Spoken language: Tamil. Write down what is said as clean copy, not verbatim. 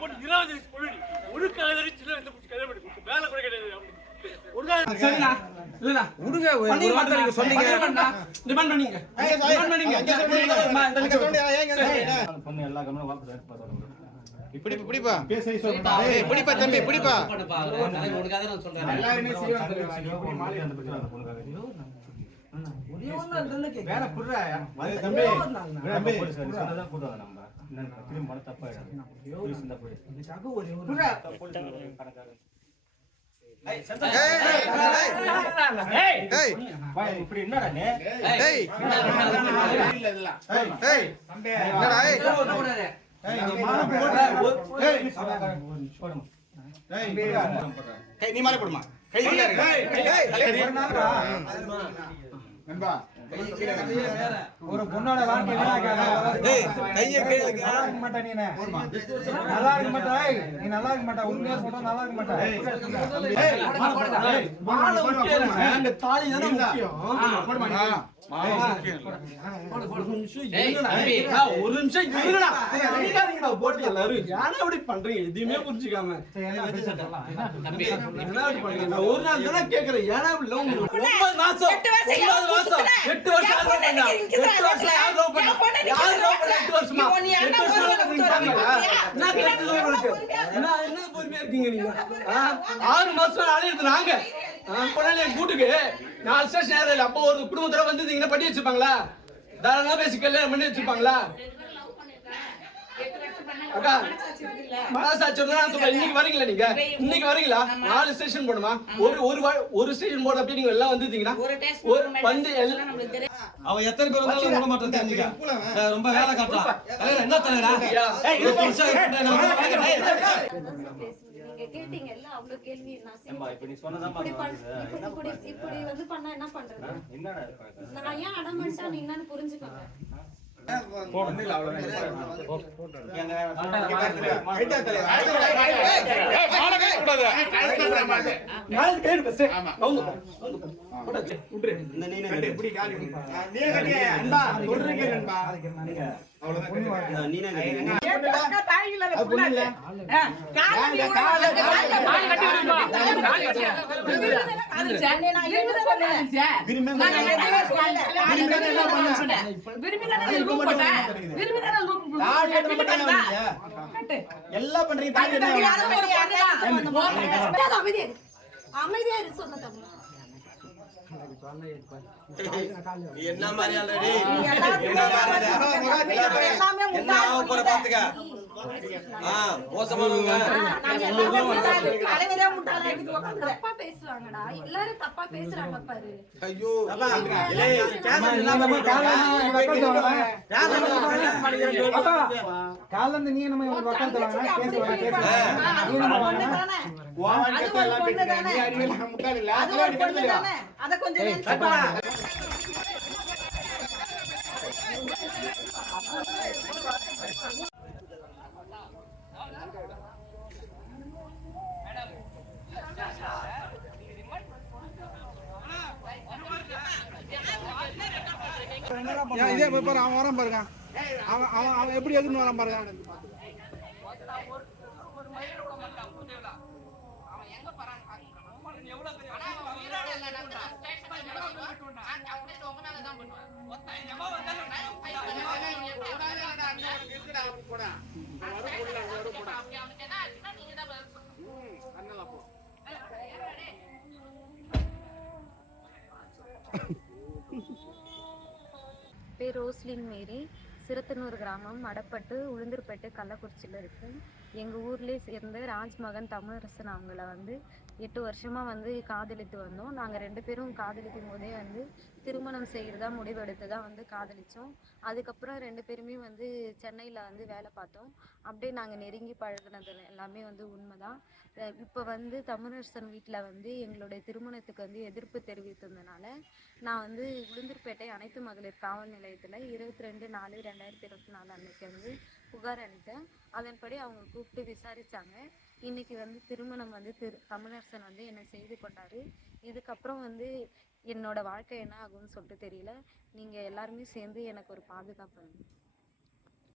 போட்டு 20 சொல்லி ஒழுக்காக சின்ன இந்த புடிச்சு கல்யாணம் பண்ணி வேலை கூட கிடையாது. சரிண்ணா இல்லண்ணா விடுங்க ஒரு வார்த்தை நீங்க சொன்னீங்க டிமாண்ட் பண்ணீங்க பொண்ணு எல்லா கம்மனும் வாப்பஸ் இப்படி இப்படிப்பா இப்படிப்பா தம்பி இப்படிப்பா எல்லாருமே மாலி அந்த பிரச்சனை அந்த பொண்ணுக்காக வேற புடுறா தம்பி தம்பி போலீஸ் சொன்னதான் கூடுவாங்க நம்ம திரும்ப மன தப்பாயிடும் போலீஸ் இந்த போலீஸ் புடுறா போலீஸ் கணக்காக இப்படி என்னடா நீ இல்ல இல்ல தம்பி என்னடா நீ மாலை போடுமா ஒரு பொண்ணோட வாழ்க்கை நல்லா இருக்க மாட்டா நீ நல்லா இருக்க மாட்டா உண்மையா சொல்ற நல்லா இருக்க மாட்டா தாலி தானே முக்கியம் ஒரு நிமிஷம் போட்டு எல்லாரும் ஏன்னா அப்படி பண்றீங்க எதுவுமே புரிஞ்சுக்காம ஒரு நாள் தானே கேக்குறேன் ஏன்னா 9 மாசம் 8 வருஷம் என்ன பொறுமையா இருக்கீங்க நீங்க 6 மாசம் அழையிறது நாங்க என் கூட்டுக்கு 4 ஸ்டேஷன் ஏறல அப்போ ஒரு குடும்பத்தோட வந்து பண்ணி வச்சிருப்பாங்களா தாராளமா பேசி கல்யாணம் பண்ணி வச்சிருப்பாங்களா அக்கா மனசாட்சி இன்னைக்கு வரீங்களா நீங்க இன்னைக்கு வரீங்களா 4 ஸ்டேஷன் போடுமா ஒரு ஸ்டேஷன் போட அப்படி நீங்க எல்லாம் வந்துட்டீங்கன்னா ஒரு வந்து அவ எத்தனை பேர் வந்தாலும் விட மாட்டேன் தெரிஞ்சுக்க ரொம்ப வேலை காட்டலாம் என்ன தலைவரா கேட்டீங்கல்ல அவ்வளவு கேள்வி இப்ப நீ சொன்னதான் இப்படி வந்து பண்ணா என்ன பண்றது நான் ஏன் அடமெண்டா நீ என்னன்னு புரிஞ்சுக்கோங்க எல்லாம் பண்றீங்க அமைதியா இரு சொன்ன தம்பி என்ன மாதிரி ஆல்ரெடி என்ன போற பாத்துக்க தப்பா பேசுவாங்கடா எல்லாரும் தப்பா பேசுறாங்க பாரு ஐயோ காலந்து நீ நம்ம ஒரு பக்கம் அத கொஞ்சம் இதே பாரு அவன் வரான் பாருங்க அவன் எப்படி எதுன்னு வரான் பாருங்க பேர் ரோஸ்லின் மேரி, சிறுத்தனூர் கிராமம், மடப்பட்டு, உளுந்தூர்பேட்டை, கள்ளக்குறிச்சியில் இருக்கு. எங்கள் ஊர்லேயே சேர்ந்த ராஜ்மகன் தமிழரசன் அவங்கள வந்து 8 வருஷமாக வந்து காதலித்து வந்தோம். நாங்கள் 2 பேரும் காதலிக்கும் போதே வந்து திருமணம் செய்கிறதா முடிவெடுத்து தான் வந்து காதலித்தோம். அதுக்கப்புறம் 2 பேருமே வந்து சென்னையில் வந்து வேலை பார்த்தோம். அப்படியே நாங்கள் நெருங்கி பழகினது எல்லாமே வந்து உண்மை தான். இப்போ வந்து தமிழரசன் வீட்டில் வந்து எங்களுடைய திருமணத்துக்கு வந்து எதிர்ப்பு தெரிவித்ததுனால நான் வந்து உளுந்தூர்பேட்டை அனைத்து மகளிர் காவல் நிலையத்தில் 22/4/2024 அன்னைக்கு வந்து புகார் அளித்தேன். அதன்படி அவங்க கூப்பிட்டு விசாரித்தாங்க. இன்றைக்கி வந்து திருமணம் வந்து தமிழரசன் வந்து என்னை செய்து கொண்டார். இதுக்கப்புறம் வந்து என்னோடய வாழ்க்கை என்ன ஆகும்னு சொல்லிட்டு தெரியல. நீங்கள் எல்லாருமே சேர்ந்து எனக்கு ஒரு பாதுகாப்பு